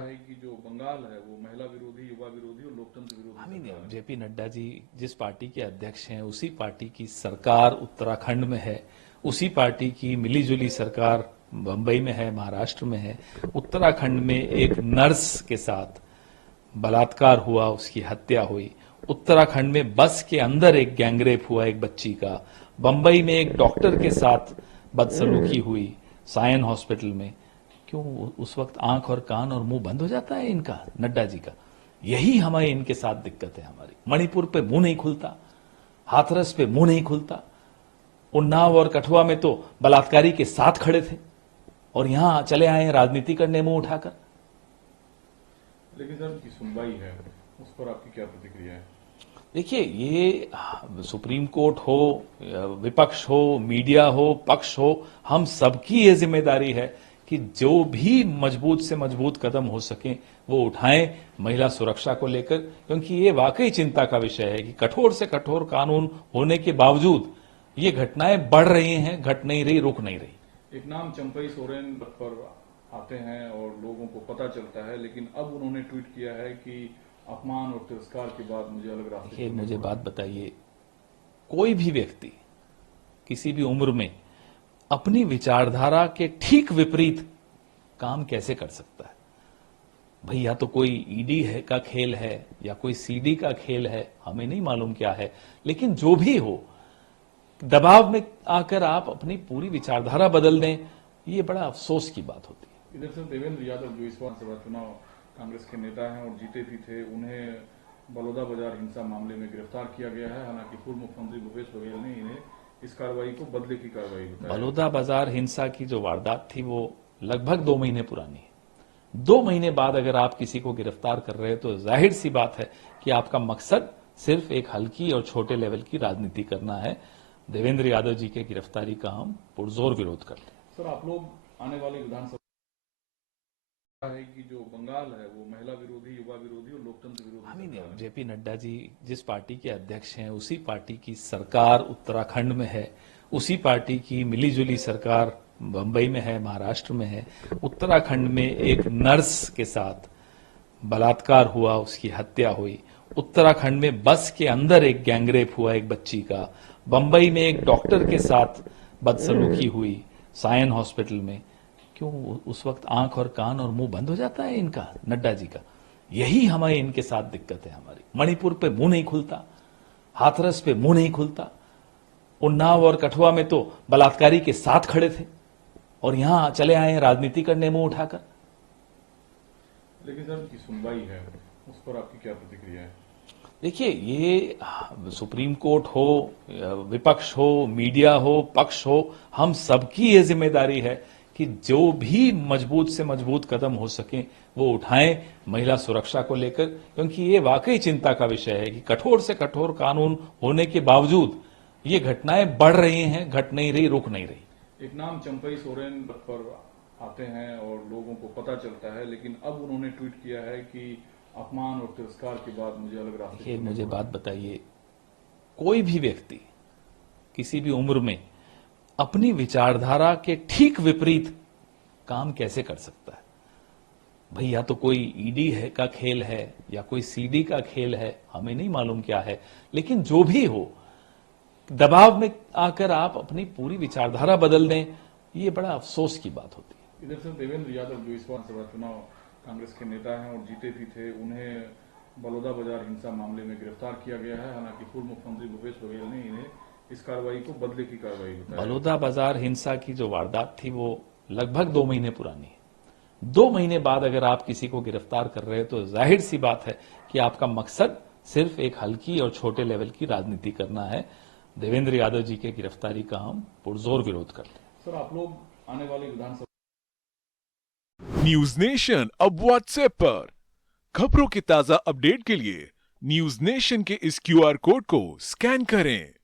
है कि जो बंगाल है वो महिला विरोधी, युवा विरोधी और लोकतंत्र विरोधी हम ही सरकार है। जेपी नड्डा जी जिस पार्टी के अध्यक्ष हैं उसी पार्टी की सरकार उत्तराखंड में है, उसी पार्टी की मिलीजुली सरकार बंबई में है, महाराष्ट्र में है। उत्तराखंड में एक नर्स के साथ बलात्कार हुआ, उसकी हत्या हुई। उत्तराखंड में बस के अंदर एक गैंगरेप हुआ एक बच्ची का। बंबई में एक डॉक्टर के साथ बदसलूकी हुई सायन हॉस्पिटल में। क्यों उस वक्त आंख और कान और मुंह बंद हो जाता है इनका, नड्डा जी का? यही हमें इनके साथ दिक्कत है हमारी। मणिपुर पे मुंह नहीं खुलता, हाथरस पे मुंह नहीं खुलता। उन्नाव और कठुआ में तो बलात्कारी के साथ खड़े थे और यहां चले आए हैं राजनीति करने मुंह उठाकर। लेकिन सर की सुनवाई है, उस पर आपकी क्या प्रतिक्रिया है? देखिए, ये सुप्रीम कोर्ट हो, विपक्ष हो, मीडिया हो, पक्ष हो, हम सबकी ये जिम्मेदारी है कि जो भी मजबूत से मजबूत कदम हो सके वो उठाएं महिला सुरक्षा को लेकर, क्योंकि ये वाकई चिंता का विषय है कि कठोर से कठोर कानून होने के बावजूद ये घटनाएं बढ़ रही हैं, घट नहीं रही, रुक नहीं रही। एक नाम चंपई सोरेन पर आते हैं और लोगों को पता चलता है, लेकिन अब उन्होंने ट्वीट किया है कि अपमान और तिरस्कार के बाद मुझे अलग रास्ते ये चुनने मुझे पड़े। बात बताइए, कोई भी व्यक्ति किसी भी उम्र में अपनी विचारधारा के ठीक विपरीत काम कैसे कर सकता है? भाई, या तो कोई ईडी है का खेल है या कोई सीडी का खेल है, हमें नहीं मालूम क्या है, लेकिन जो भी हो, दबाव में आकर आप अपनी पूरी विचारधारा बदल दें, ये बड़ा अफसोस की बात होती है। इधर से देवेंद्र यादव जो इस बार सभा चुनाव कांग्रेस के नेता हैं और जीते भी थे, उन्हें बलौदा बाजार हिंसा मामले में गिरफ्तार किया गया है। हालांकि पूर्व मुख्यमंत्री भूपेश बघेल ने इन्हें इस कार्रवाई को बदले की कार्रवाई बताया। बलौदा बाजार हिंसा की जो वारदात थी वो लगभग 2 महीने पुरानी है। 2 महीने बाद अगर आप किसी को गिरफ्तार कर रहे हैं तो जाहिर सी बात है कि आपका मकसद सिर्फ एक हल्की और छोटे लेवल की राजनीति करना है। देवेंद्र यादव जी के गिरफ्तारी का हम पुरजोर विरोध करते हैं। सर, आप लोग आने वाली विधानसभा है कि जो बंगाल है वो महिला विरोधी, युवा विरोधी और लोकतंत्र विरोधी हम ही सरकार है। जेपी नड्डा जी जिस पार्टी के अध्यक्ष हैं उसी पार्टी की सरकार उत्तराखंड में है, उसी पार्टी की मिलीजुली सरकार बंबई में है, महाराष्ट्र में है। उत्तराखंड में एक नर्स के साथ बलात्कार हुआ, उसकी हत्या हुई। उत्तराखंड में बस के अंदर एक गैंगरेप हुआ एक बच्ची का। बंबई में एक डॉक्टर के साथ बदसलूकी हुई सायन हॉस्पिटल में। क्यों उस वक्त आंख और कान और मुंह बंद हो जाता है इनका, नड्डा जी का? यही हमें इनके साथ दिक्कत है हमारी। मणिपुर पे मुंह नहीं खुलता, हाथरस पे मुंह नहीं खुलता। उन्नाव और कठुआ में तो बलात्कारी के साथ खड़े थे और यहां चले आए हैं राजनीति करने मुंह उठाकर। लेकिन सर की सुनवाई है, उस पर आपकी क्या प्रतिक्रिया है? देखिए, ये सुप्रीम कोर्ट हो, विपक्ष हो, मीडिया हो, पक्ष हो, हम सबकी ये जिम्मेदारी है कि जो भी मजबूत से मजबूत कदम हो सके वो उठाएं महिला सुरक्षा को लेकर, क्योंकि ये वाकई चिंता का विषय है कि कठोर से कठोर कानून होने के बावजूद ये घटनाएं बढ़ रही हैं, घट नहीं रही, रुक नहीं रही। एक नाम चंपई सोरेन पर आते हैं और लोगों को पता चलता है, लेकिन अब उन्होंने ट्वीट किया है कि अपमान और तिरस्कार के बाद मुझे अलग रास्ते ये चुनने मुझे पड़े। बात बताइए, कोई भी व्यक्ति किसी भी उम्र में अपनी विचारधारा के ठीक विपरीत काम कैसे कर सकता है? भाई, या तो कोई ईडी है का खेल है या कोई सीडी का खेल है, हमें नहीं मालूम क्या है, लेकिन जो भी हो, दबाव में आकर आप अपनी पूरी विचारधारा बदल दें, ये बड़ा अफसोस की बात होती है। इधर से देवेंद्र यादव जो इस बार सभा चुनाव कांग्रेस के नेता हैं और जीते भी थे, उन्हें बलौदा बाजार हिंसा मामले में गिरफ्तार किया गया है। हालांकि पूर्व मुख्यमंत्री भूपेश बघेल ने इन्हें इस कार्रवाई को बदले की कार्रवाई बताया। बलौदा बाजार हिंसा की जो वारदात थी वो लगभग 2 महीने पुरानी है। 2 महीने बाद अगर आप किसी को गिरफ्तार कर रहे हैं तो जाहिर सी बात है कि आपका मकसद सिर्फ एक हल्की और छोटे लेवल की राजनीति करना है। देवेंद्र यादव जी के गिरफ्तारी का हम पुरजोर विरोध करते हैं। सर, आप लोग आने वाली विधानसभा न्यूज नेशन अब व्हाट्सएप पर खबरों के ताजा अपडेट के लिए न्यूज नेशन के इस क्यूआर कोड को स्कैन करें